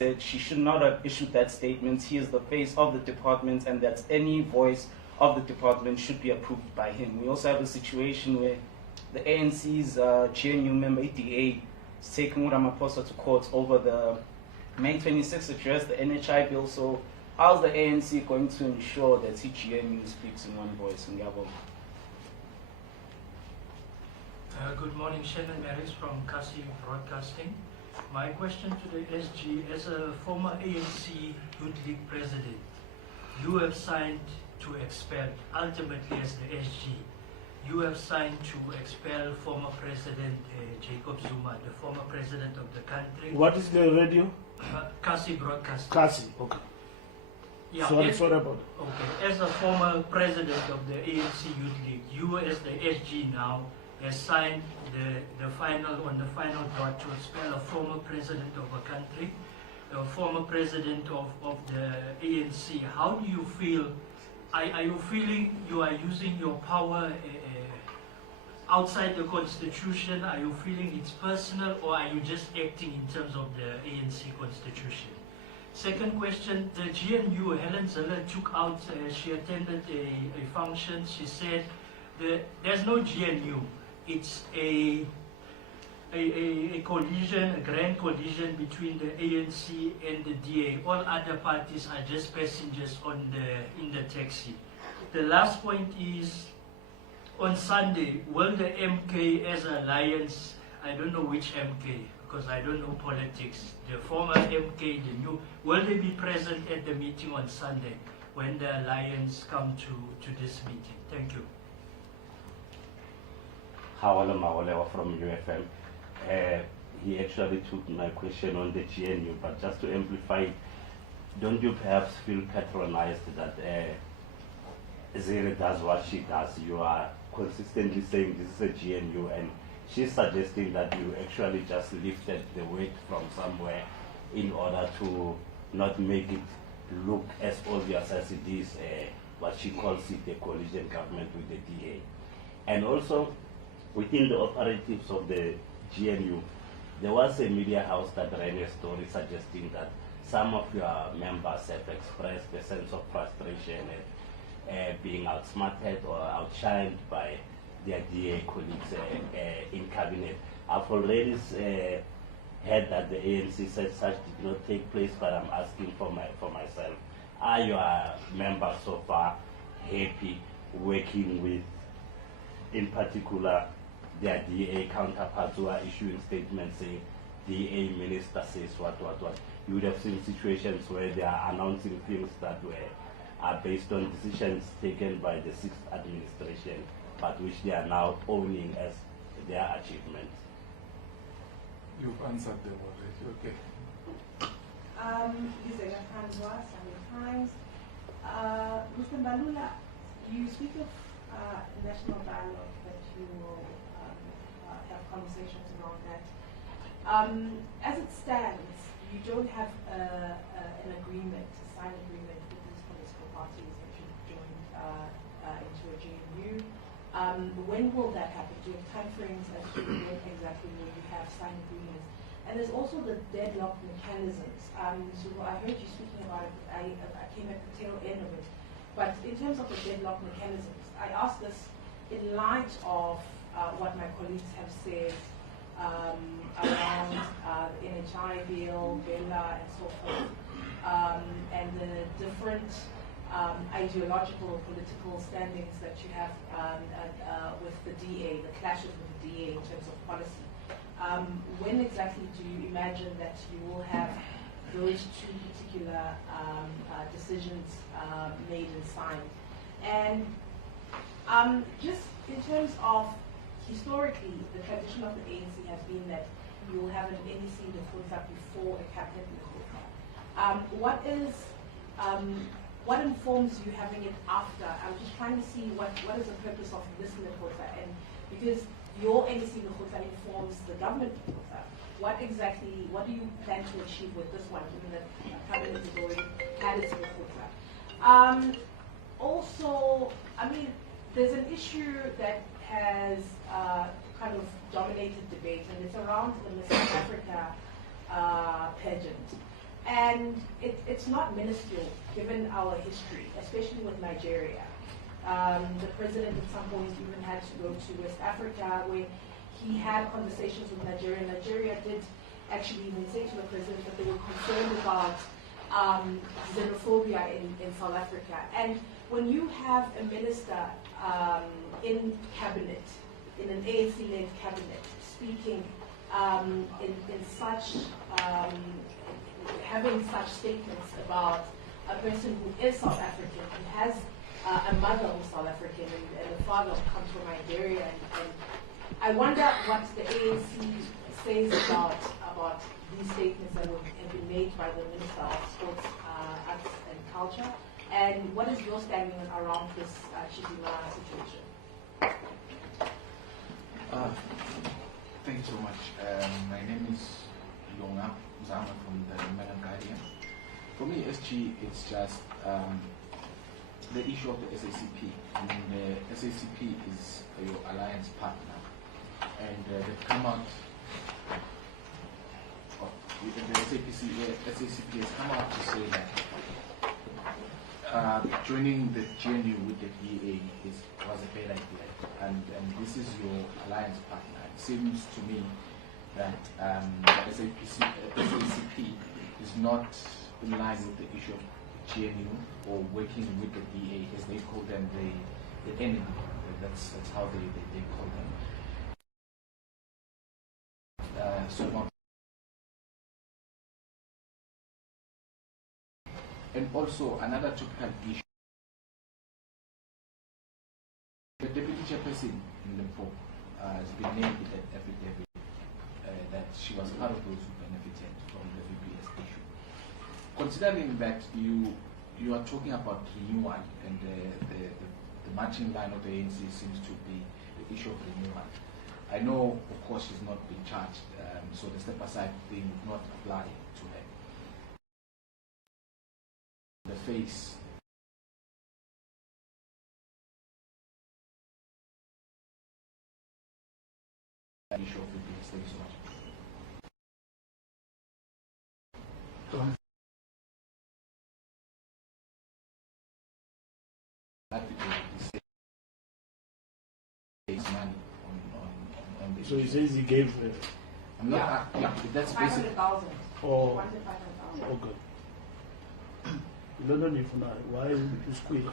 said she should not have issued that statement. He is the face of the department, and that any voice of the department should be approved by him. We also have a situation where the ANC's GNU member, DA, is taking Ramaphosa to court over the May 26th address, the NHI bill. So how's the ANC going to ensure that GNU speaks in one voice in Gabon? Good morning, Shannon Maris from Kasi Broadcasting. My question to the SG, as a former ANC Youth League president, you have signed to expel, ultimately as the SG, you have signed to expel former President Jacob Zuma, the former president of the country. What is the radio? Kasi Broadcasting. Kasi, okay. Yeah, sorry about it. Okay, as a former president of the ANC Youth League, you as the SG now has signed the final draft to expel a former president of a country, a former president of the ANC. How do you feel? Are you feeling you are using your power outside the constitution? Are you feeling it's personal, or are you just acting in terms of the ANC constitution? Second question, the GNU, Helen Zeller took out, she attended a function, she said there's no GNU. It's a collision, a grand collision between the ANC and the DA. All other parties are just passengers in the taxi. The last point is, on Sunday, will the MK as alliance, I don't know which MK, because I don't know politics, the former MK, the new, will they be present at the meeting on Sunday when the alliance come to this meeting? Thank you. Hawala Mawalewa from UFM. He actually took my question on the GNU, but just to amplify, don't you perhaps feel patronized that Zere does what she does? You are consistently saying this is a GNU, and she's suggesting that you actually just lifted the weight from somewhere in order to not make it look as obvious as it is, what she calls it, the coalition government with the DA. And also, within the operatives of the GNU, there was a media house that ran a story suggesting that some of your members have expressed a sense of frustration at being outsmarted or outshined by their DA colleagues in cabinet. I've already heard that the ANC said such did not take place, but I'm asking for myself. Are your members so far happy working with, in particular, their DA counterparts who are issuing statements saying DA minister says what? You would have seen situations where they are announcing things that are based on decisions taken by the 6th administration, but which they are now owning as their achievements. You've answered them already, okay. Times. Mr. Mbalula, you speak of national dialogue, that you will have conversations around that. As it stands, you don't have an agreement, a signed agreement with these political parties that you've joined into a GNU. When will that happen? Do you have time frames as to when exactly will you have signed agreements? And there's also the deadlock mechanisms. So I heard you speaking about it, I came at the tail end of it. But in terms of the deadlock mechanisms, I ask this in light of what my colleagues have said around the NHI bill, Bella, and so forth, and the different ideological or political standings that you have with the DA, the clashes with the DA in terms of policy. When exactly do you imagine that you will have those two particular decisions made and signed? And just in terms of historically, the tradition of the ANC has been that you will have an NEC Lekgotla before a cabinet Lekgotla. What informs you having it after? I'm just trying to see what is the purpose of this Lekgotla, and because your NEC Lekgotla informs the government Lekgotla, what do you plan to achieve with this one, given that cabinet has already had its Lekgotla? Also, I mean, there's an issue that has kind of dominated debate, and it's around the Miss Africa pageant. And it's not minuscule given our history, especially with Nigeria. The president at some point even had to go to West Africa where he had conversations with Nigeria. Nigeria did actually even say to the president that they were concerned about xenophobia in South Africa. And when you have a minister in cabinet, in an ANC-led cabinet, speaking in such, having such statements about a person who is South African and has a mother who's South African and a father who comes from Nigeria, and I wonder what the ANC says about these statements that have been made by the Minister of Sports, Arts and Culture, and what is your standing around this Chidima situation? Thank you so much. My name is Longa Zuma from the Melon Guardian. For me, SG, it's just the issue of the SACP. I mean, the SACP is your alliance partner, and they've come out. The SACP has come out to say that joining the GNU with the DA was a bad idea, and this is your alliance partner. It seems to me that the SACP is not in line with the issue of GNU or working with the DA, as they call them, the enemy. That's how they call them. And also another topical issue. The deputy chairperson in Limpopo has been named in that affidavit that she was part of those who benefited from the VPS issue. Considering that you are talking about renewal, and the marching line of the ANC seems to be the issue of renewal. I know, of course, she's not been charged, so the step aside thing would not apply to her. The face. Issue of VPS. Thank you so much. So he says he gave. I'm not. Yeah, that's basically. 500,000. Oh, 500,000. okay. You don't know if not. Why you squeal?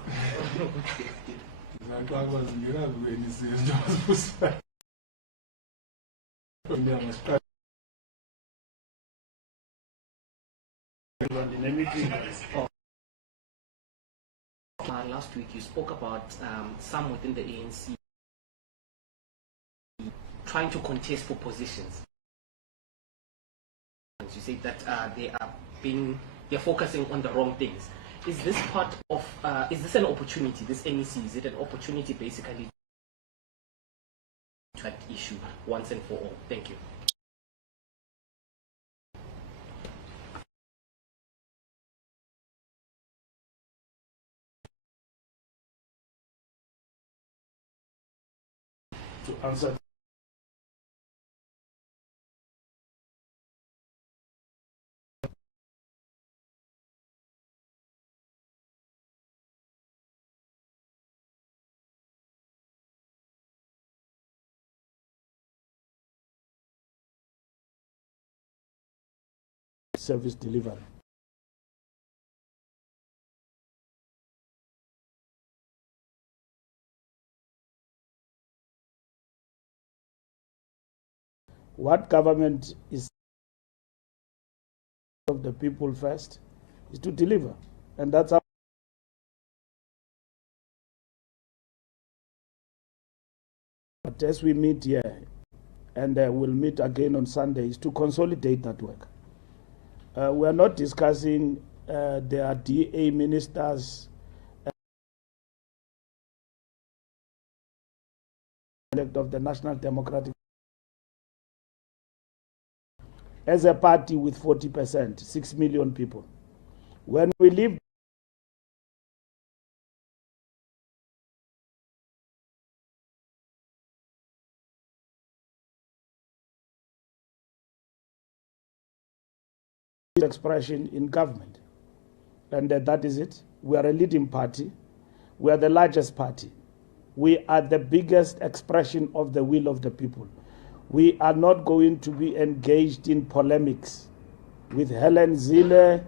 Last week you spoke about some within the ANC trying to contest for positions. You say that they're focusing on the wrong things. Is this part of is this an opportunity? This NEC, is it an opportunity basically to that issue once and for all? Thank you. To answer. Service delivery. What government is of the people first is to deliver, and that's how. But as we meet here, and we'll meet again on Sunday, is to consolidate that work. We are not discussing their DA ministers of the National Democratic. As a party with 40%, 6 million people. When we leave the expression in government. And that is it. We are a leading party. We are the largest party. We are the biggest expression of the will of the people. We are not going to be engaged in polemics with Helen Zille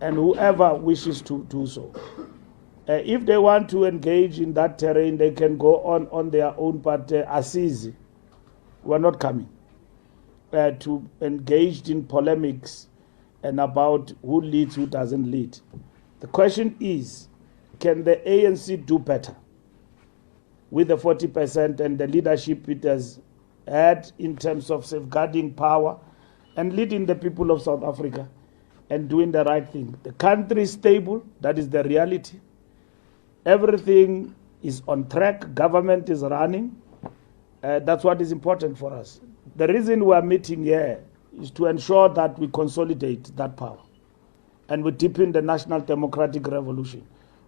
and whoever wishes to do so. If they want to engage in that terrain, they can go on their own, but Assisi, we're not coming to engage in polemics and about who leads, who doesn't lead. The question is, can the ANC do better with the 40% and the leadership it has had in terms of safeguarding power and leading the people of South Africa and doing the right thing? The country is stable, that is the reality. Everything is on track, government is running. That's what is important for us. The reason we are meeting here is to ensure that we consolidate that power and we deepen the National Democratic Revolution.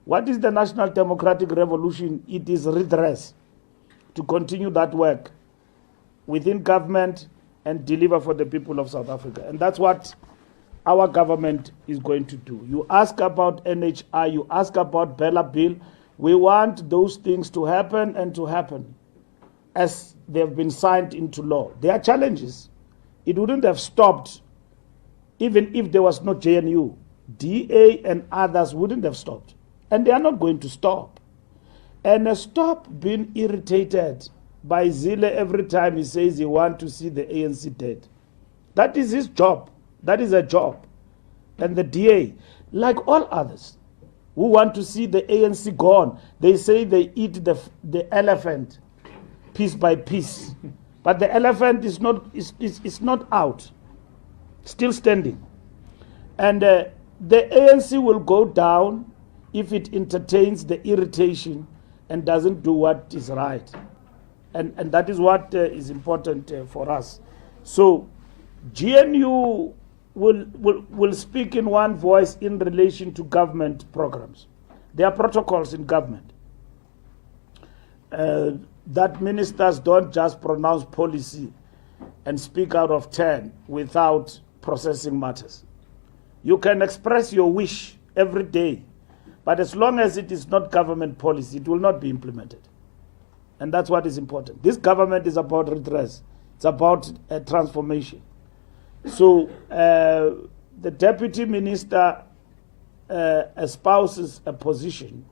What is the National Democratic Revolution? It is redress, to continue that work within government and deliver for the people of South Africa. And that's what our government is going to do. You ask about NHI, you ask about Bella Bill. We want those things to happen and to happen as they've been signed into law. There are challenges. It wouldn't have stopped even if there was no JNU. DA and others wouldn't have stopped. And they are not going to stop. And stop being irritated by Zille every time he says he wants to see the ANC dead. That is his job. That is a job. And the DA, like all others who want to see the ANC gone, they say they eat the elephant piece by piece. But the elephant is not out, still standing. And the ANC will go down if it entertains the irritation and doesn't do what is right. And that is what is important for us. So GNU will speak in one voice in relation to government programs. There are protocols in government that ministers don't just pronounce policy and speak out of turn without processing matters. You can express your wish every day, but as long as it is not government policy, it will not be implemented. And that's what is important. This government is about redress. It's about transformation. So the deputy minister espouses a position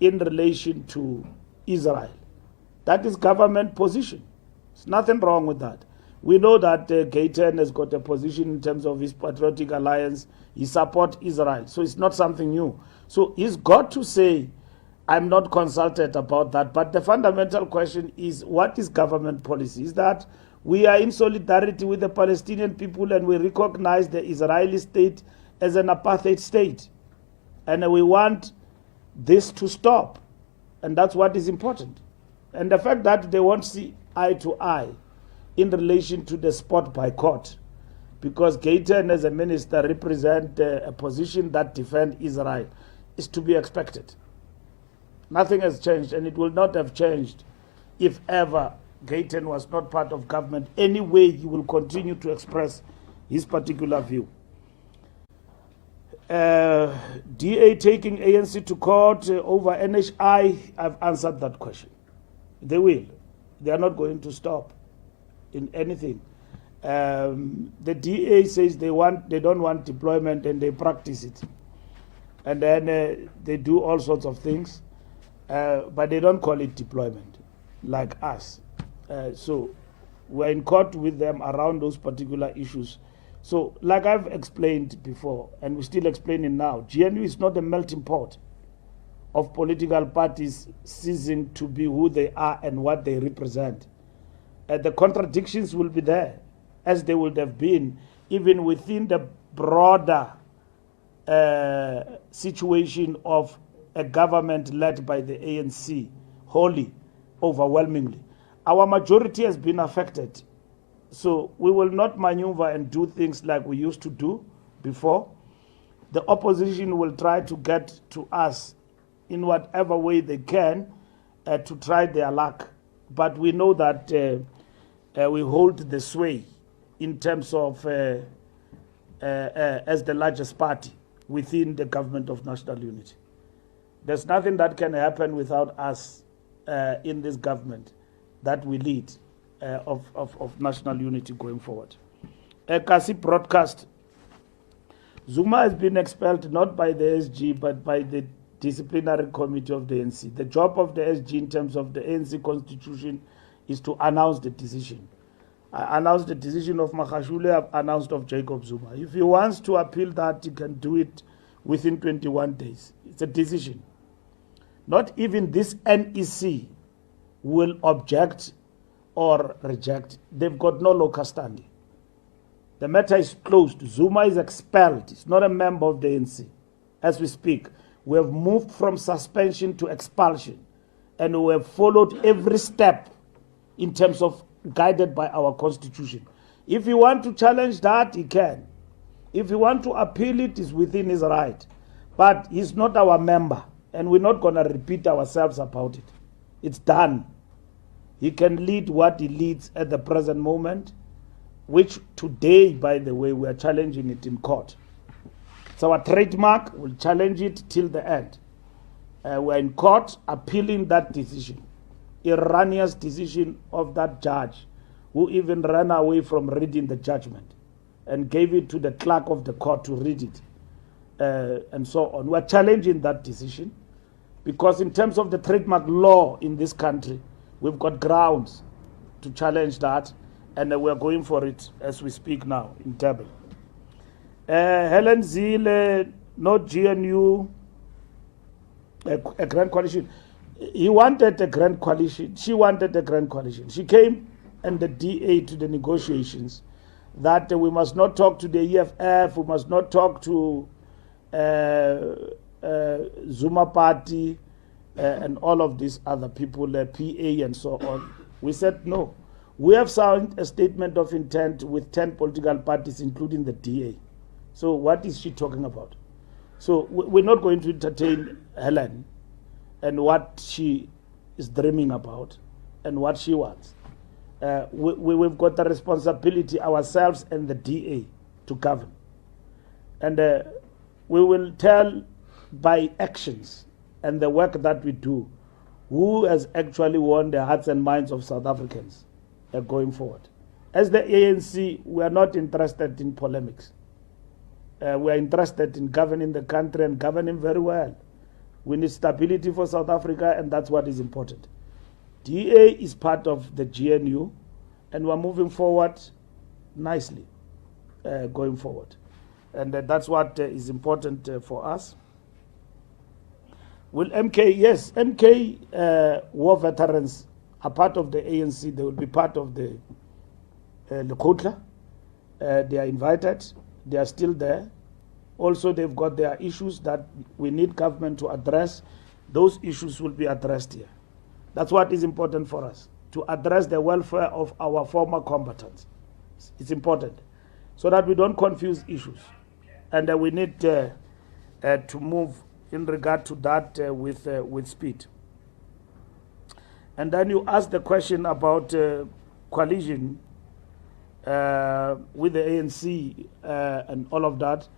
in relation to Israel. That is government position. There's nothing wrong with that. We know that Gayton has got a position in terms of his patriotic alliance. He supports Israel. So it's not something new. So he's got to say, I'm not consulted about that. But the fundamental question is, what is government policy? Is that we are in solidarity with the Palestinian people and we recognize the Israeli state as an apartheid state. And we want this to stop. And that's what is important. And the fact that they won't see eye to eye in relation to the spot boycott, because Gayton as a minister represent a position that defends Israel, is to be expected. Nothing has changed, and it will not have changed if ever Gayton was not part of government. Anyway, he will continue to express his particular view. DA taking ANC to court over NHI, I've answered that question. They will. They are not going to stop in anything. The DA says they don't want deployment and they practice it. And then they do all sorts of things, but they don't call it deployment, like us. So we're in court with them around those particular issues. So like I've explained before, and we're still explaining now, GNU is not a melting pot of political parties ceasing to be who they are and what they represent. The contradictions will be there, as they would have been even within the broader situation of a government led by the ANC, wholly, overwhelmingly. Our majority has been affected. So we will not maneuver and do things like we used to do before. The opposition will try to get to us in whatever way they can to try their luck. But we know that we hold the sway in terms of as the largest party within the government of national unity. There's nothing that can happen without us in this government that we lead of national unity going forward. Kasi broadcast, Zuma has been expelled not by the SG but by the disciplinary committee of the ANC. The job of the SG in terms of the ANC constitution is to announce the decision. I announced the decision of Magashule, I've announced of Jacob Zuma. If he wants to appeal that, he can do it within 21 days. It's a decision. Not even this NEC will object or reject. They've got no local standing. The matter is closed. Zuma is expelled. He's not a member of the ANC. As we speak, we have moved from suspension to expulsion, and we have followed every step in terms of guided by our constitution. If you want to challenge that, he can. If you want to appeal it, it's within his right. But he's not our member, and we're not going to repeat ourselves about it. It's done. He can lead what he leads at the present moment, which today, by the way, we are challenging it in court. It's our trademark. We'll challenge it till the end. We're in court appealing that decision, erroneous decision of that judge who even ran away from reading the judgment and gave it to the clerk of the court to read it, and so on. We're challenging that decision because in terms of the trademark law in this country, we've got grounds to challenge that, and we're going for it as we speak now in Durban. Helen Zille, not GNU, a grand coalition. He wanted a grand coalition. She wanted a grand coalition. She came and the DA to the negotiations that we must not talk to the EFF, we must not talk to Zuma party and all of these other people, PA and so on. We said no. We have signed a statement of intent with 10 political parties, including the DA. So what is she talking about? So we're not going to entertain Helen and what she is dreaming about and what she wants. We've got the responsibility, ourselves and the DA, to govern. And we will tell by actions and the work that we do who has actually won the hearts and minds of South Africans going forward. As the ANC, we are not interested in polemics. We are interested in governing the country and governing very well. We need stability for South Africa, and that's what is important. DA is part of the GNU, and we're moving forward nicely going forward. And that's what is important for us. Will MK, yes, MK war veterans are part of the ANC. They will be part of the Lekotla. They are invited. They are still there. Also, they've got their issues that we need government to address. Those issues will be addressed here. That's what is important for us, to address the welfare of our former combatants. It's important so that we don't confuse issues. And we need to move in regard to that with speed. And then you asked the question about coalition with the ANC and all of that.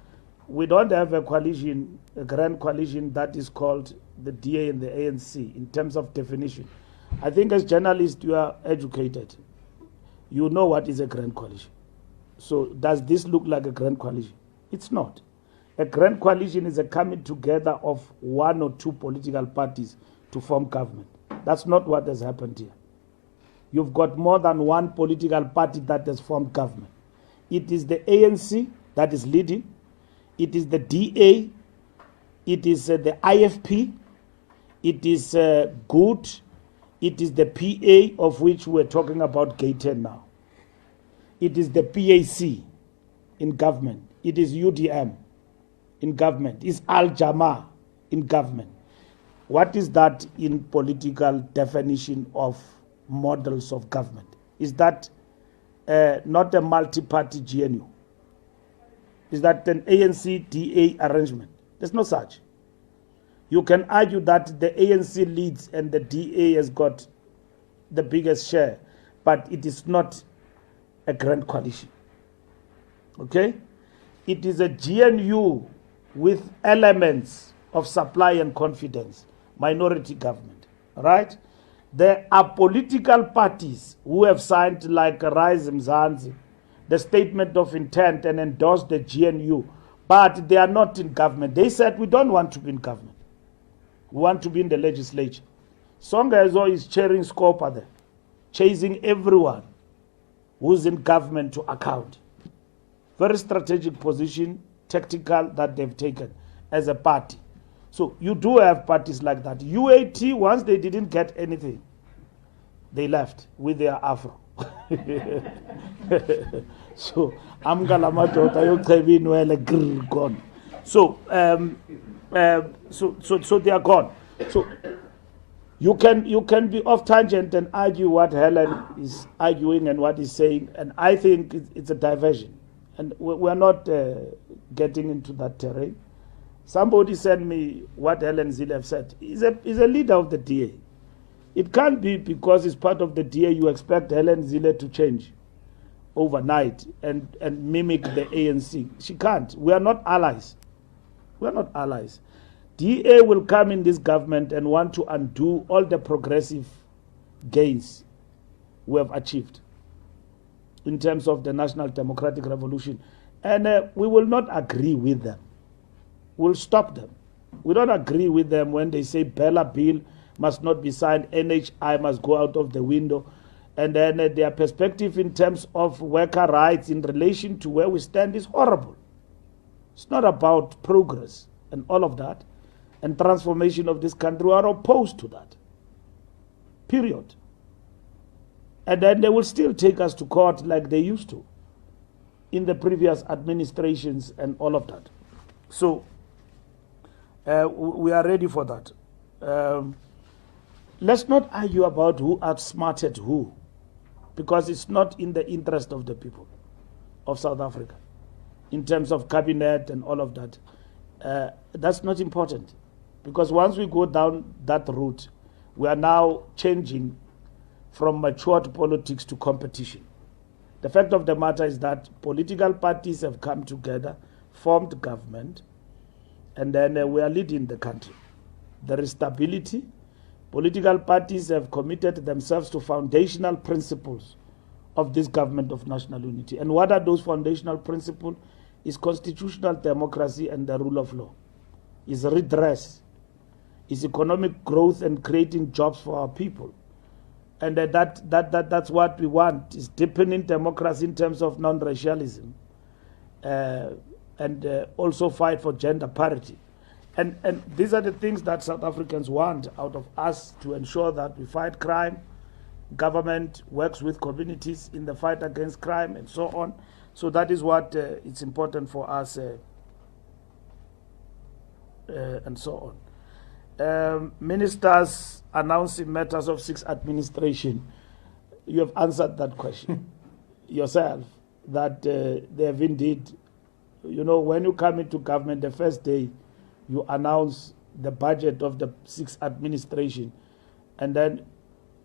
We don't have a coalition, a grand coalition that is called the DA and the ANC in terms of definition. I think as journalists you are educated. You know what is a grand coalition. So does this look like a grand coalition? It's not. A grand coalition is a coming together of one or two political parties to form government. That's not what has happened here. You've got more than one political party that has formed government. It is the ANC that is leading. It is the DA. It is the IFP. It is GOOD. It is the PA, of which we're talking about Gayton now. It is the PAC in government. It is UDM in government. It's Al-Jama in government. What is that in political definition of models of government? Is that not a multi-party GNU? Is that an ANC-DA arrangement? There's no such. You can argue that the ANC leads and the DA has got the biggest share, but it is not a grand coalition. Okay? it is a GNU with elements of supply and confidence, minority government, right? There are political parties who have signed, like Rise Mzansi, the statement of intent and endorsed the GNU, but they are not in government. They said, we don't want to be in government. We want to be in the legislature. Songezo is chairing Scopa there, chasing everyone who's in government to account. Very strategic position, tactical, that they've taken as a party. So you do have parties like that. UAT, once they didn't get anything, they left with their afro. So I'm gone. So so they are gone. So you can be off tangent and argue what Helen is arguing and what he's saying, and I think it's a diversion, and we're not getting into that terrain. Somebody sent me what Helen Zille said. He's a leader of the DA. It can't be because he's part of the DA you expect Helen Zille to change overnight and mimic the ANC. She can't. We are not allies. We are not allies. DA will come in this government and want to undo all the progressive gains we have achieved in terms of the National Democratic Revolution. And we will not agree with them. We'll stop them. We don't agree with them when they say Bella Bill must not be signed, NHI must go out of the window, and then their perspective in terms of worker rights in relation to where we stand is horrible. It's not about progress and all of that, and transformation of this country. We are opposed to that. Period. And then they will still take us to court like they used to in the previous administrations and all of that. So we are ready for that. Let's not argue about who outsmarted who, because it's not in the interest of the people of South Africa in terms of cabinet and all of that. That's not important, because once we go down that route, we are now changing from matured politics to competition. The fact of the matter is that political parties have come together, formed government, and then we are leading the country. There is stability. Political parties have committed themselves to foundational principles of this government of national unity. And what are those foundational principles? Is constitutional democracy and the rule of law. Is redress. Is economic growth and creating jobs for our people. And that's what we want, is deepening democracy in terms of non-racialism, and also fight for gender parity. And these are the things that South Africans want out of us, to ensure that we fight crime, government works with communities in the fight against crime, and so on. So that is what it's important for us, and so on. Ministers announcing matters of sixth administration. You have answered that question yourself, that they have indeed, when you come into government, the first day, you announce the budget of the sixth administration, and then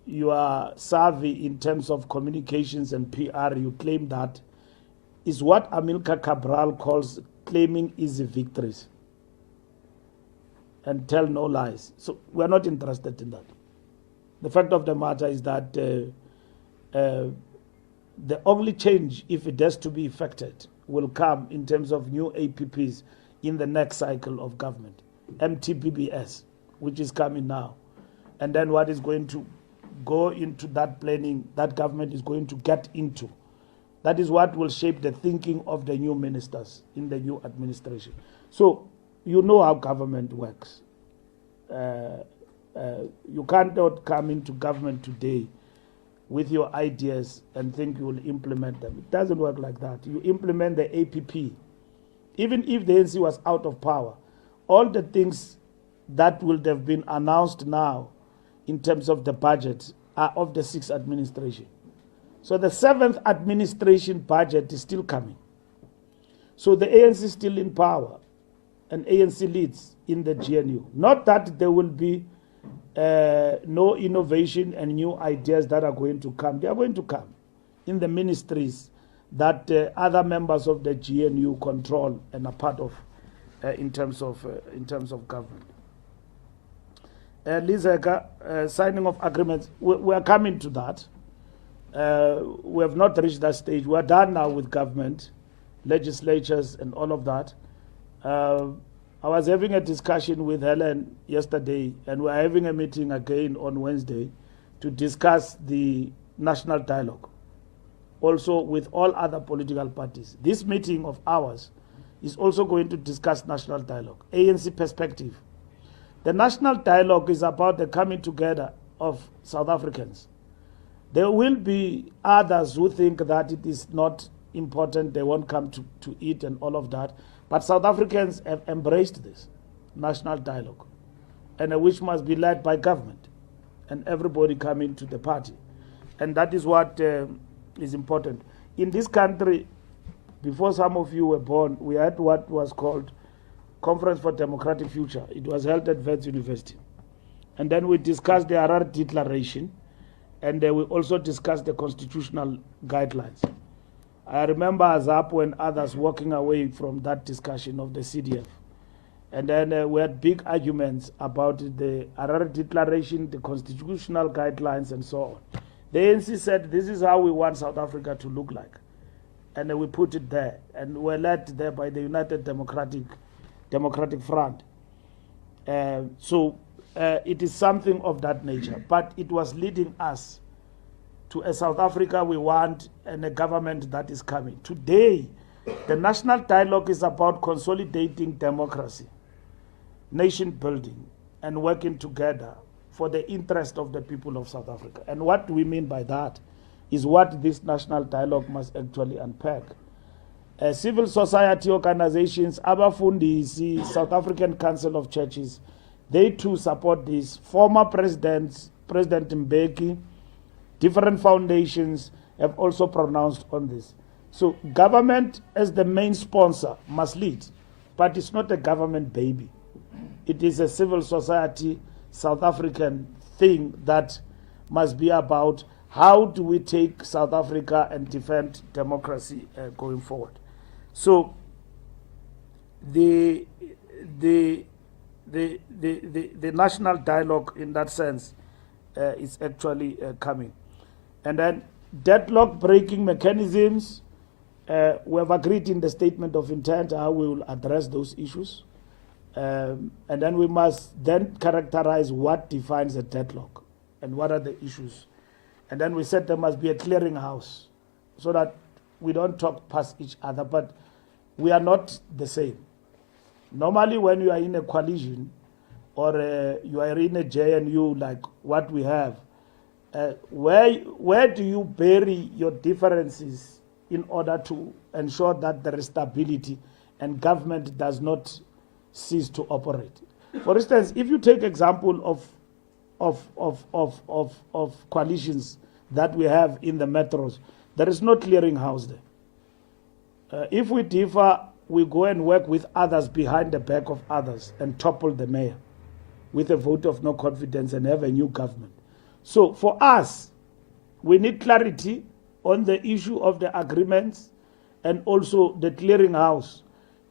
you are savvy in terms of communications and PR. You claim that is what Amilcar Cabral calls claiming easy victories and tell no lies. So we're not interested in that. The fact of the matter is that the only change, if it has to be effected, will come in terms of new APPs in the next cycle of government, MTBBS, which is coming now. And then what is going to go into that planning, that government is going to get into. That is what will shape the thinking of the new ministers in the new administration. So you know how government works. You cannot come into government today with your ideas and think you will implement them. It doesn't work like that. You implement the APP. Even if the ANC was out of power, all the things that would have been announced now in terms of the budget are of the sixth administration. So the seventh administration budget is still coming. So the ANC is still in power, and ANC leads in the GNU. Not that there will be no innovation and new ideas that are going to come. They are going to come in the ministries that other members of the GNU control and are part of in terms of government. Lizeka, signing of agreements, we are coming to that. We have not reached that stage. We are done now with government, legislatures, and all of that. I was having a discussion with Helen yesterday, and we are having a meeting again on Wednesday to discuss the national dialogue, also with all other political parties. This meeting of ours is also going to discuss national dialogue, ANC perspective. The national dialogue is about the coming together of South Africans. There will be others who think that it is not important, they won't come to eat and all of that. But South Africans have embraced this national dialogue, and which must be led by government and everybody coming to the party. And that is what is important. In this country, before some of you were born, we had what was called Conference for Democratic Future. It was held at Wits University. And then we discussed the Harare Declaration, and we also discussed the constitutional guidelines. I remember Azapo and others walking away from that discussion of the CDF. And then we had big arguments about the Harare Declaration, the constitutional guidelines, and so on. The ANC said, this is how we want South Africa to look like. And we put it there. And we're led there by the United Democratic Front. So it is something of that nature. But it was leading us to a South Africa we want and a government that is coming. Today, the national dialogue is about consolidating democracy, nation building, and working together for the interest of the people of South Africa. And what we mean by that is what this national dialogue must actually unpack. Civil society organizations, Abafundisi, South African Council of Churches, they too support this. Former presidents, President Mbeki, different foundations have also pronounced on this. So government as the main sponsor must lead, but it's not a government baby. It is a civil society, South African thing that must be about how do we take South Africa and defend democracy going forward. So the national dialogue in that sense is actually coming. And then deadlock breaking mechanisms, we have agreed in the statement of intent how we will address those issues. And then we must then characterize what defines a deadlock and what are the issues. And then we said there must be a clearinghouse so that we don't talk past each other, but we are not the same. Normally when you are in a coalition or you are in a JNU like what we have, where do you bury your differences in order to ensure that there is stability and government does not cease to operate? For instance, if you take example of coalitions that we have in the metros, there is no clearinghouse there. If we differ, we go and work with others behind the back of others and topple the mayor with a vote of no confidence and have a new government. So for us, we need clarity on the issue of the agreements and also the clearinghouse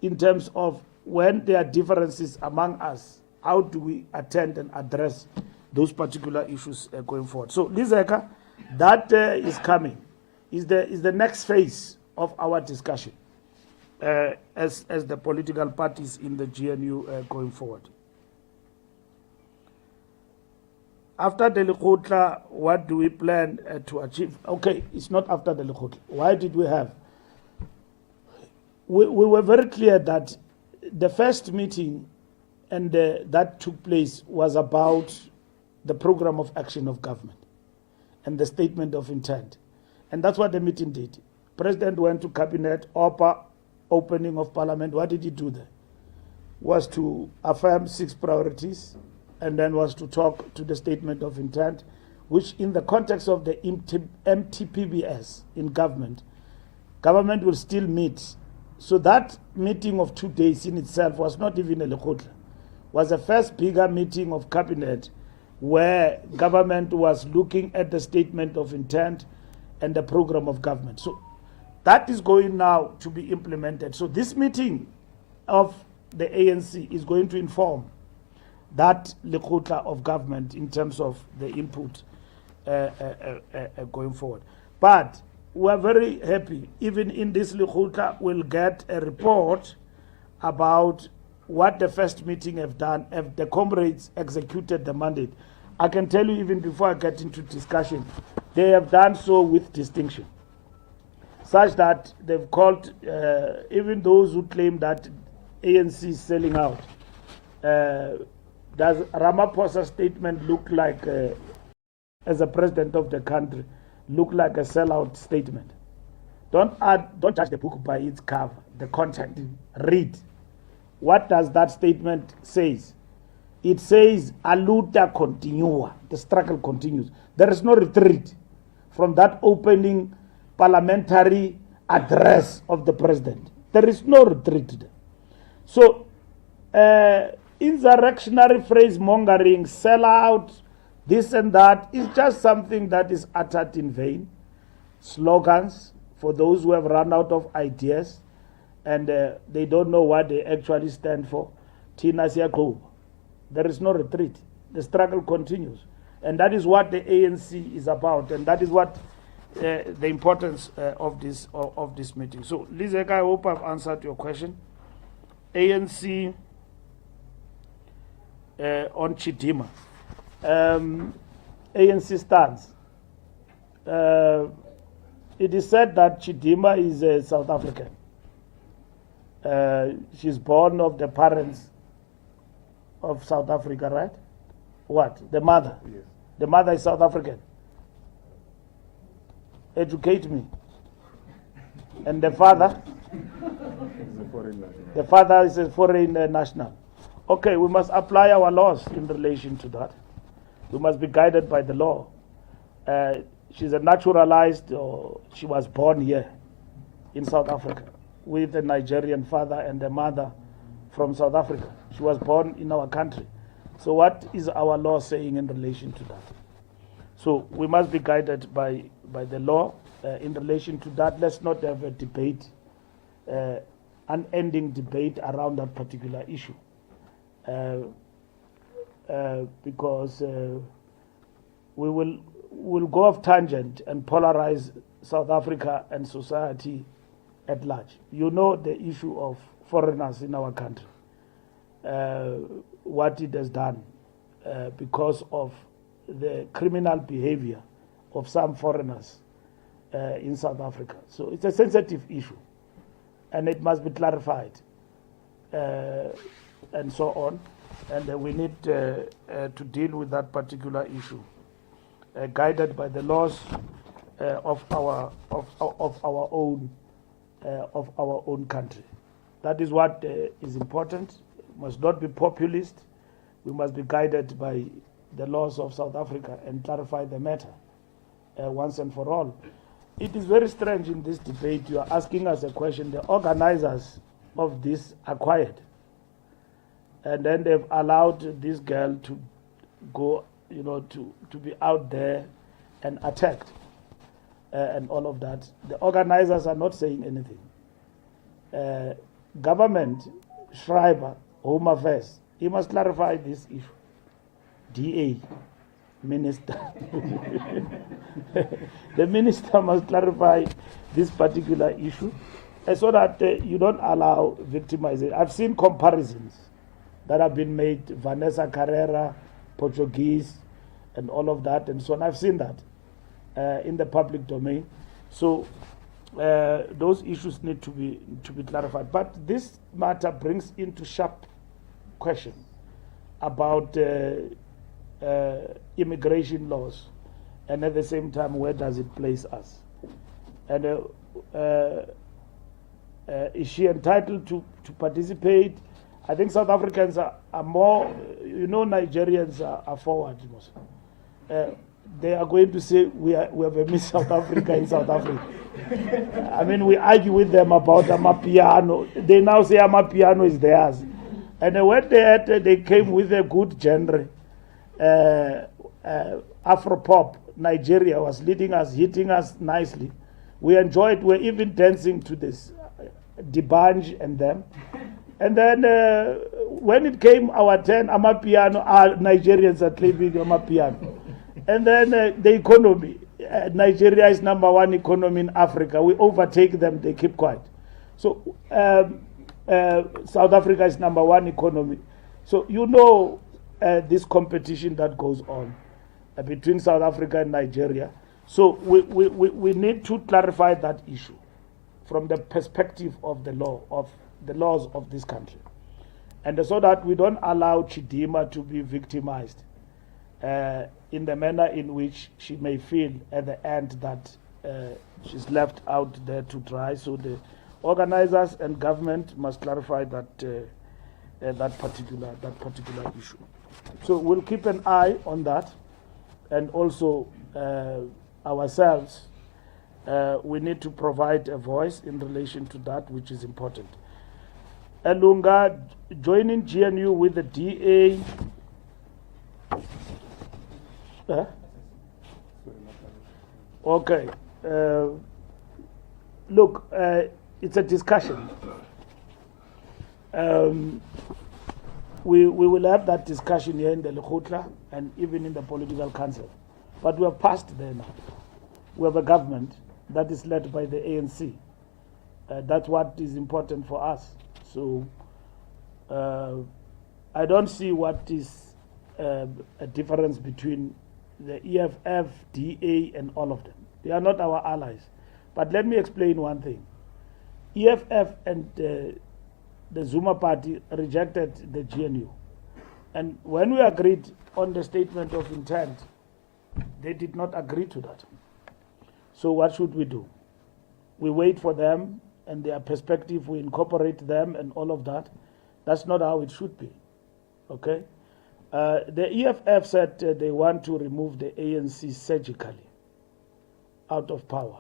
in terms of when there are differences among us, how do we attend and address those particular issues going forward. So Lizeka, that is coming, is the next phase of our discussion as the political parties in the GNU going forward. After the Lekgotla, what do we plan to achieve? Okay, it's not after the Lekgotla. Why did we have? We were very clear that the first meeting and that took place was about the program of action of government and the statement of intent. And that's what the meeting did. President went to cabinet, opening of parliament. What did he do there? Was to affirm 6 priorities, and then was to talk to the statement of intent, which in the context of the MTPBS in government will still meet. So that meeting of 2 days in itself was not even a Lekgotla, was the first bigger meeting of cabinet where government was looking at the statement of intent and the program of government. So That is going now to be implemented. So this meeting of the ANC is going to inform that lekgotla of government in terms of the input going forward. But we are very happy, even in this lekgotla, we'll get a report about what the first meeting have done, if the comrades executed the mandate. I can tell you, even before I get into discussion, they have done so with distinction, such that they've called, even those who claim that ANC is selling out. Does Ramaphosa's statement look like, as a president of the country, look like a sellout statement? Don't judge the book by its cover, the content. Read. What does that statement say? It says, "A luta continua." The struggle continues. There is no retreat from that opening parliamentary address of the president. There is no retreat. So, insurrectionary phrase mongering, sell out, this and that, is just something that is uttered in vain. Slogans for those who have run out of ideas and they don't know what they actually stand for. Tina Siyakuba. There is no retreat. The struggle continues. And that is what the ANC is about, and that is what the importance of this meeting. So, Lizek, I hope I've answered your question. ANC on Chidima. ANC stands. It is said that Chidima is a South African. She's born of the parents of South Africa, right? What? The mother? Yes. The mother is South African. Educate me. And the father? He's a foreign national. The father is a foreign national. Okay, we must apply our laws in relation to that. We must be guided by the law. She's a naturalized, or she was born here in South Africa with a Nigerian father and a mother from South Africa. She was born in our country. So what is our law saying in relation to that? So we must be guided by the law in relation to that. Let's not have a debate, unending debate around that particular issue. Because we will go off tangent and polarize South Africa and society at large. You know the issue of foreigners in our country, what it has done because of the criminal behavior of some foreigners in South Africa. So it's a sensitive issue, and it must be clarified, and so on. And we need to deal with that particular issue, guided by the laws of our own country. That is what is important. We must not be populist. We must be guided by the laws of South Africa and clarify the matter once and for all. It is very strange in this debate. You are asking us a question. The organizers of this are quiet. And then they've allowed this girl to go, to be out there and attacked and all of that. The organizers are not saying anything. Government, Schreiber, Home Affairs, he must clarify this issue. DA, Minister. The minister must clarify this particular issue so that you don't allow victimization. I've seen comparisons that have been made, Vanessa Carrera, Portuguese, and all of that, and so on. I've seen that in the public domain. So those issues need to be clarified. But this matter brings into sharp question about immigration laws, and at the same time, where does it place us? And is she entitled to participate? I think South Africans are more, Nigerians are forward. They are going to say we have a Miss South Africa in South Africa. I mean, we argue with them about Amapiano. They now say Amapiano is theirs. And when they came with a good genre, Afropop, Nigeria was leading us, hitting us nicely. We enjoyed, we're even dancing to this Dibanj and them. And then when it came our turn, Amapiano, our Nigerians are claiming Amapiano. And then the economy, Nigeria is #1 economy in Africa. We overtake them, they keep quiet. So South Africa is #1 economy. So you know this competition that goes on between South Africa and Nigeria. So we need to clarify that issue from the perspective of the law, of the laws of this country. And so that we don't allow Chidima to be victimized in the manner in which she may feel at the end that she's left out there to dry. So the organizers and government must clarify that that particular issue. So we'll keep an eye on that, and also ourselves. We need to provide a voice in relation to that, which is important. Elunga joining GNU with the DA. Okay. Look, it's a discussion. We will have that discussion here in the Lekgotla and even in the political council. But we have passed there now. We have a government that is led by the ANC. That's what is important for us. So I don't see what is a difference between the EFF, DA, and all of them. They are not our allies. But let me explain one thing. EFF and the Zuma party rejected the GNU. And when we agreed on the statement of intent, they did not agree to that. So what should we do? We wait for them and their perspective, we incorporate them and all of that. That's not how it should be, okay? The EFF said they want to remove the ANC surgically out of power.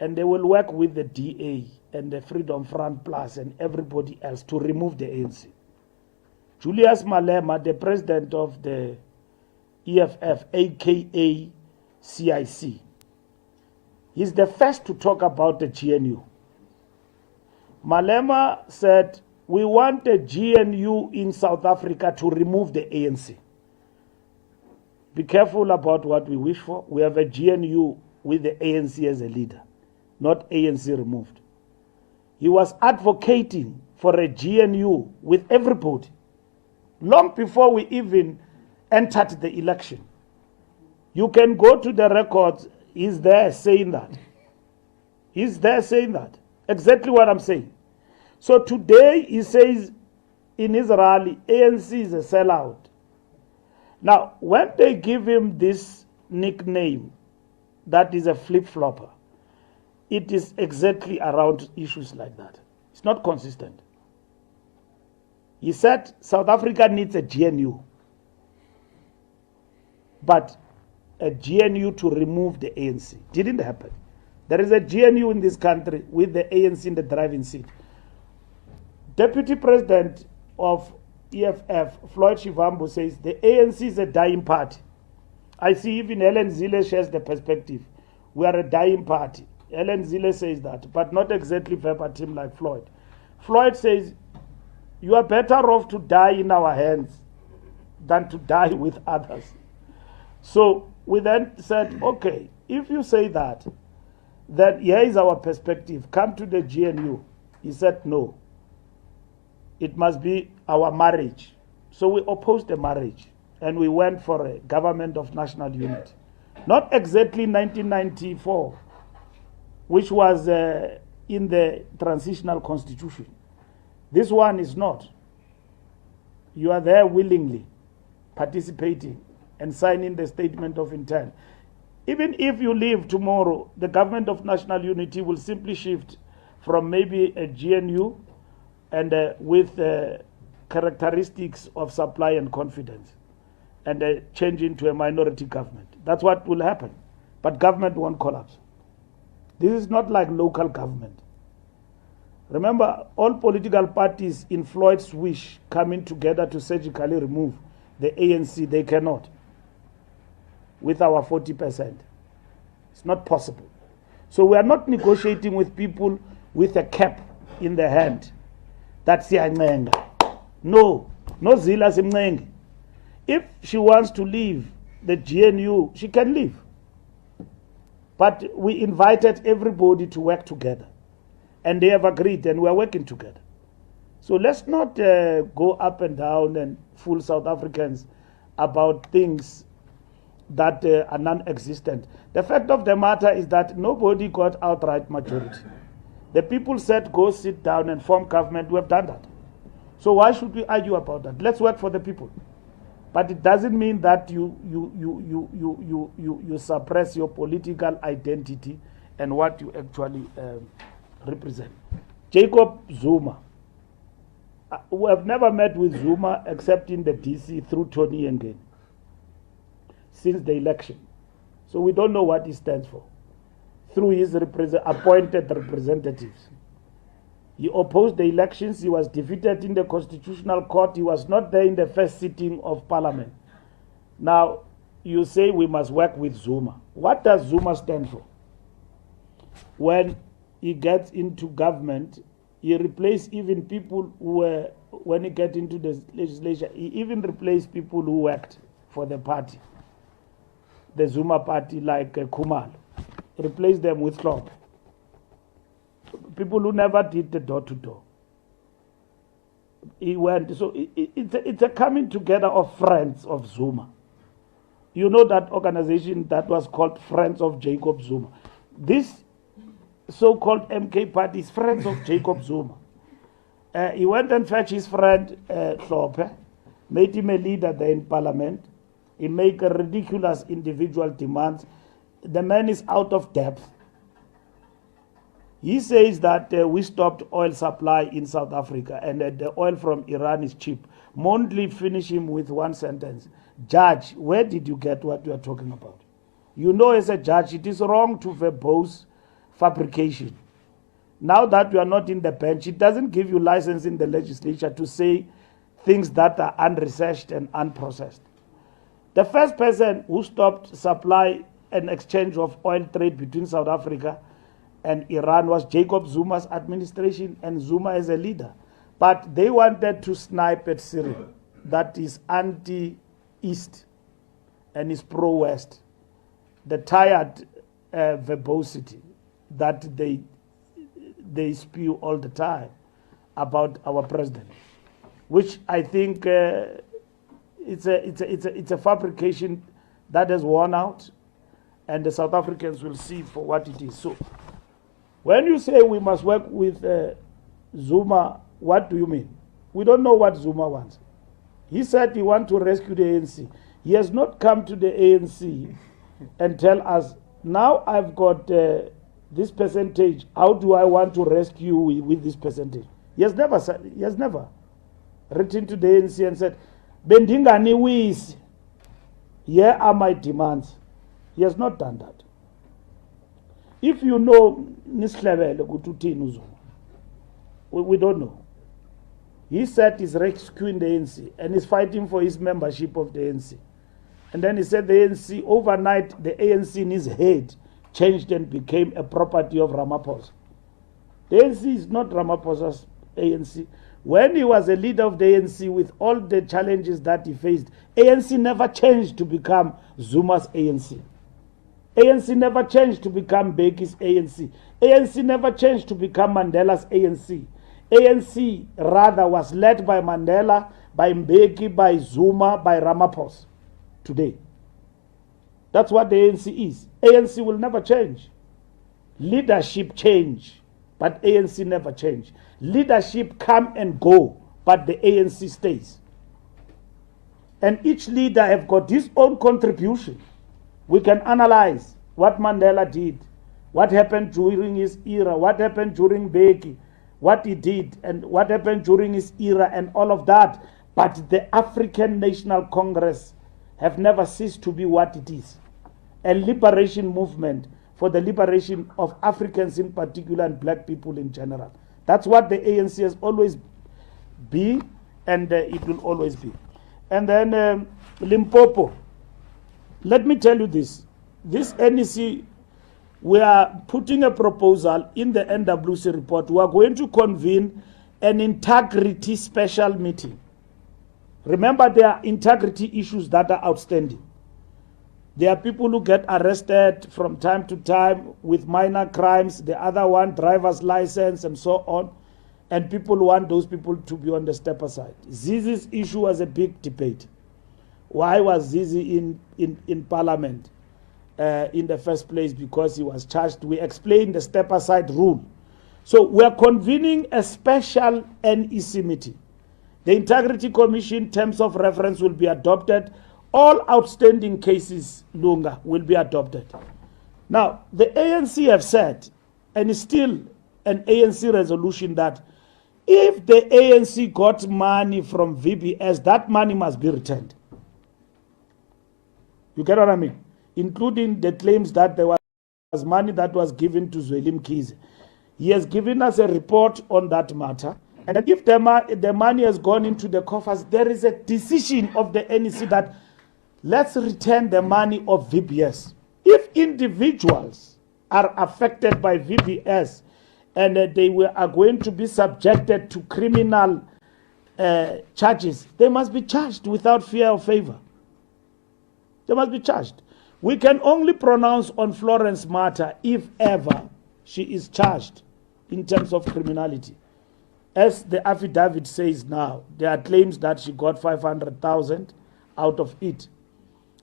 And they will work with the DA and the Freedom Front Plus and everybody else to remove the ANC. Julius Malema, the president of the EFF, aka CIC, he's the first to talk about the GNU. Malema said, we want the GNU in South Africa to remove the ANC. Be careful about what we wish for. We have a GNU with the ANC as a leader, not ANC removed. He was advocating for a GNU with everybody long before we even entered the election. You can go to the records, he's there saying that. He's there saying that. Exactly what I'm saying. So today he says in his rally, ANC is a sellout. Now, when they give him this nickname, that is a flip-flopper, it is exactly around issues like that. It's not consistent. He said South Africa needs a GNU, but a GNU to remove the ANC. Didn't happen. There is a GNU in this country with the ANC in the driving seat. Deputy President of EFF, Floyd Shivambu, says the ANC is a dying party. I see even Helen Zille shares the perspective. We are a dying party. Helen Zille says that, but not exactly verbatim like Floyd. Floyd says, you are better off to die in our hands than to die with others. So we then said, okay, if you say that, then here is our perspective. Come to the GNU. He said, no. It must be our marriage. So we opposed the marriage and we went for a government of national unity. Not exactly 1994, which was in the transitional constitution. This one is not. You are there willingly participating and signing the statement of intent. Even if you leave tomorrow, the government of national unity will simply shift from maybe a GNU and with characteristics of supply and confidence and change into a minority government. That's what will happen. But government won't collapse. This is not like local government. Remember, all political parties in Floyd's wish coming together to surgically remove the ANC, they cannot with our 40%. It's not possible. So we are not negotiating with people with a cap in the hand. That's siyancenga. No zila simncenge. If she wants to leave the GNU, she can leave. But we invited everybody to work together. And they have agreed, and we are working together. So let's not go up and down and fool South Africans about things that are non-existent. The fact of the matter is that nobody got outright majority. The people said, go sit down and form government. We have done that. So why should we argue about that? Let's work for the people. But it doesn't mean that you suppress your political identity and what you actually represent. Jacob Zuma. We have never met with Zuma except in the DC through Tony Ngeni since the election. So we don't know what he stands for. Through his appointed representatives. He opposed the elections. He was defeated in the Constitutional Court. He was not there in the first sitting of Parliament. Now, you say we must work with Zuma. What does Zuma stand for? When he gets into government, he replaced even people who were, when he gets into the legislature, he even replaced people who worked for the party, the Zuma party, like Kumal. Replaced them with Klopp. People who never did the door-to-door. He went, so it's a coming together of friends of Zuma. You know that organization that was called Friends of Jacob Zuma. This so-called MK party is Friends of Jacob Zuma. He went and fetched his friend Klopp, made him a leader there in Parliament. He made ridiculous individual demands. The man is out of depth. He says that we stopped oil supply in South Africa and that the oil from Iran is cheap. Mondli finish him with one sentence. Judge, where did you get what you are talking about? You know, as a judge, it is wrong to verbose fabrication. Now that you are not in the bench, it doesn't give you license in the legislature to say things that are unresearched and unprocessed. The first person who stopped supply and exchange of oil trade between South Africa and Iran was Jacob Zuma's administration and Zuma as a leader. But they wanted to snipe at Syria, that is anti-East and is pro-West. The tired verbosity that they spew all the time about our president, which I think it's a fabrication that has worn out, and the South Africans will see for what it is. So, when you say we must work with Zuma, what do you mean? We don't know what Zuma wants. He said he wants to rescue the ANC. He has not come to the ANC and tell us, now I've got this percentage. How do I want to rescue with this percentage? He has never written to the ANC and said, Bendinganiwisi, here are my demands. He has not done that. If you know Nislevele, we don't know. He said he's rescuing the ANC and he's fighting for his membership of the ANC. And then he said the ANC, overnight, the ANC in his head changed and became a property of Ramaphosa. The ANC is not Ramaphosa's ANC. When he was a leader of the ANC with all the challenges that he faced, ANC never changed to become Zuma's ANC. ANC never changed to become Beki's ANC. ANC never changed to become Mandela's ANC. ANC rather was led by Mandela, by Mbeki, by Zuma, by Ramaphosa today. That's what the ANC is. ANC will never change. Leadership change, but ANC never change. Leadership come and go, but the ANC stays. And each leader have got his own contribution. We can analyze what Mandela did, what happened during his era, what happened during Mbeki, what he did, and what happened during his era, and all of that. But the African National Congress have never ceased to be what it is. A liberation movement for the liberation of Africans in particular and black people in general. That's what the ANC has always been, and it will always be. And then Limpopo. Let me tell you this. This NEC we are putting a proposal in the NWC report. We are going to convene an integrity special meeting. Remember, there are integrity issues that are outstanding. There are people who get arrested from time to time with minor crimes. The other one, driver's license and so on. And people want those people to be on the step aside. Zizi's issue was a big debate. Why was Zizi in Parliament in the first place? Because he was charged. We explained the step aside rule. So we are convening a special NEC meeting. The Integrity Commission terms of reference will be adopted. All outstanding cases, Lunga, will be adopted. Now, the ANC have said, and it's still an ANC resolution, that if the ANC got money from VBS, that money must be returned. You get what I mean? Including the claims that there was money that was given to Zweli Mkhize. He has given us a report on that matter. And if the money has gone into the coffers, there is a decision of the NEC that let's return the money of VBS. If individuals are affected by VBS and are going to be subjected to criminal charges, they must be charged without fear or favor. They must be charged. We can only pronounce on Florence matter if ever she is charged in terms of criminality. As the affidavit says now, there are claims that she got 500,000 out of it.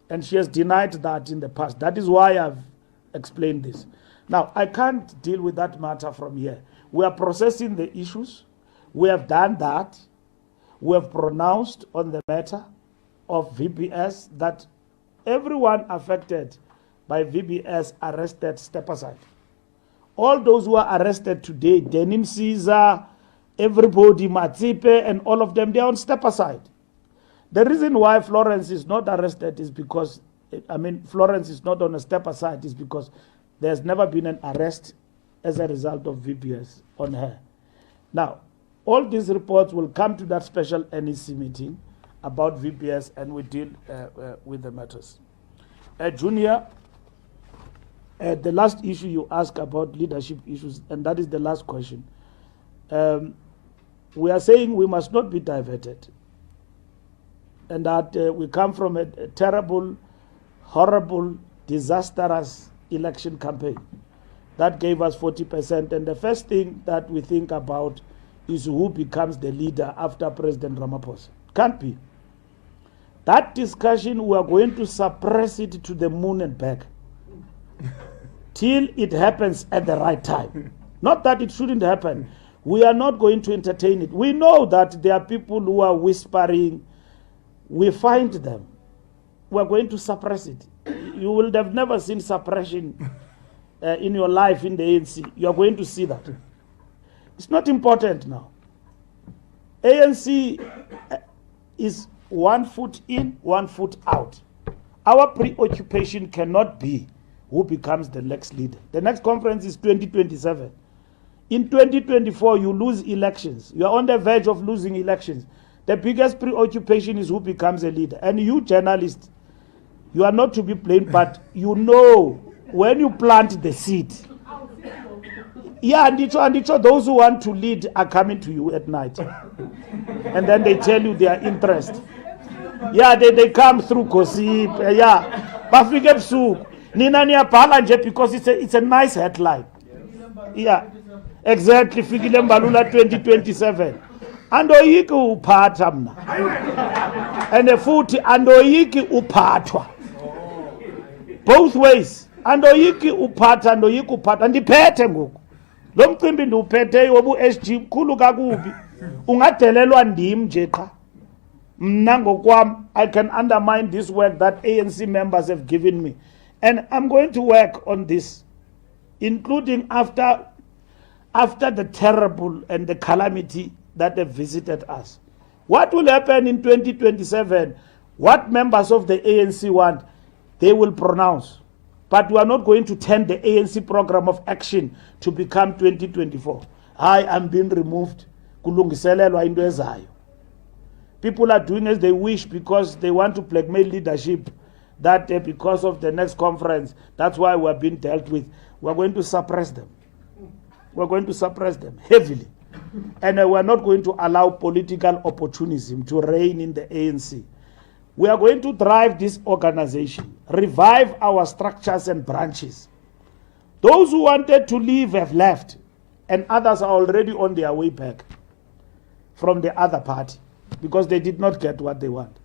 And she has denied that in the past. That is why I've explained this. Now, I can't deal with that matter from here. We are processing the issues. We have done that. We have pronounced on the matter of VBS that everyone affected by VBS arrested, step aside. All those who are arrested today, Denim Caesar, everybody, Matsipe, and all of them, they are on step aside. The reason why Florence is not arrested is because, Florence is not on a step aside is because there's never been an arrest as a result of VBS on her. Now, all these reports will come to that special NEC meeting about VBS, and we deal with the matters. Junior, the last issue you asked about leadership issues, and that is the last question. We are saying we must not be diverted, and that we come from a terrible, horrible, disastrous election campaign that gave us 40%. And the first thing that we think about is who becomes the leader after President Ramaphosa. Can't be. That discussion, we are going to suppress it to the moon and back till it happens at the right time. Not that it shouldn't happen. We are not going to entertain it. We know that there are people who are whispering. We find them. We are going to suppress it. You will have never seen suppression in your life in the ANC. You are going to see that. It's not important now. ANC is 1 foot in, 1 foot out. Our preoccupation cannot be who becomes the next leader. The next conference is 2027. In 2024, you lose elections. You are on the verge of losing elections. The biggest preoccupation is who becomes a leader. And you journalists, you are not to be blamed, but you know when you plant the seed. Yeah, and those who want to lead are coming to you at night. And then they tell you their interest. Yeah, they come through gossip. Yeah, bafike ebusuku. Nina niyabhala nje because it's a nice headline. Yeah, exactly. Fikile Mbalula 2027. Andoyiki uphatha mna. And futhi andoyiki uphathwa. Both ways. Andoyiki uphatha, andoyiki uphatha. Ndiphethe ngoku. Lo mcimbi ndiwuphetheyo wobu SG mkhulu kakubi. Ungadelelwa ndim nje qha. Mna ngokwami, I can undermine this work that ANC members have given me. And I'm going to work on this, including after the terrible and the calamity that have visited us. What will happen in 2027? What members of the ANC want, they will pronounce. But we are not going to turn the ANC program of action to become 2024. I am being removed. Kulungiselelwa into ezayo. People are doing as they wish because they want to blackmail leadership. That because of the next conference, that's why we are being dealt with. we're going to suppress them. We're going to suppress them heavily. And we're not going to allow political opportunism to reign in the ANC. We are going to drive this organization, revive our structures and branches. Those who wanted to leave have left, and others are already on their way back from the other party because they did not get what they want.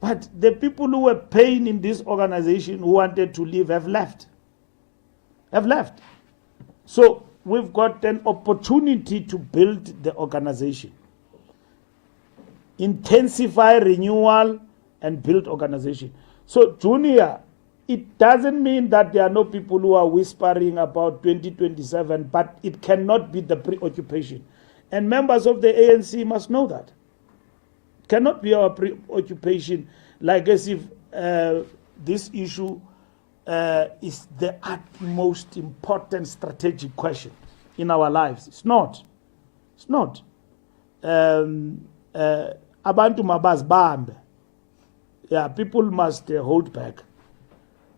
But the people who were paying in this organization who wanted to leave have left. Have left. So we've got an opportunity to build the organization, intensify renewal, and build organization. So, Junior, it doesn't mean that there are no people who are whispering about 2027, but it cannot be the preoccupation. And members of the ANC must know that. It cannot be our preoccupation, like as if this issue is the utmost important strategic question in our lives. It's not. It's not. Abantu mabaz bambe. Yeah, people must hold back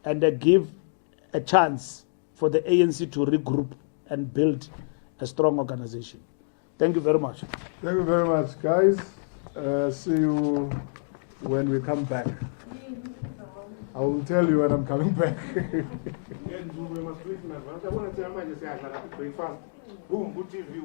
and give a chance for the ANC to regroup and build a strong organization. Thank you very much. Thank you very much, guys. See you when we come back. I will tell you when I'm coming back. Mdntv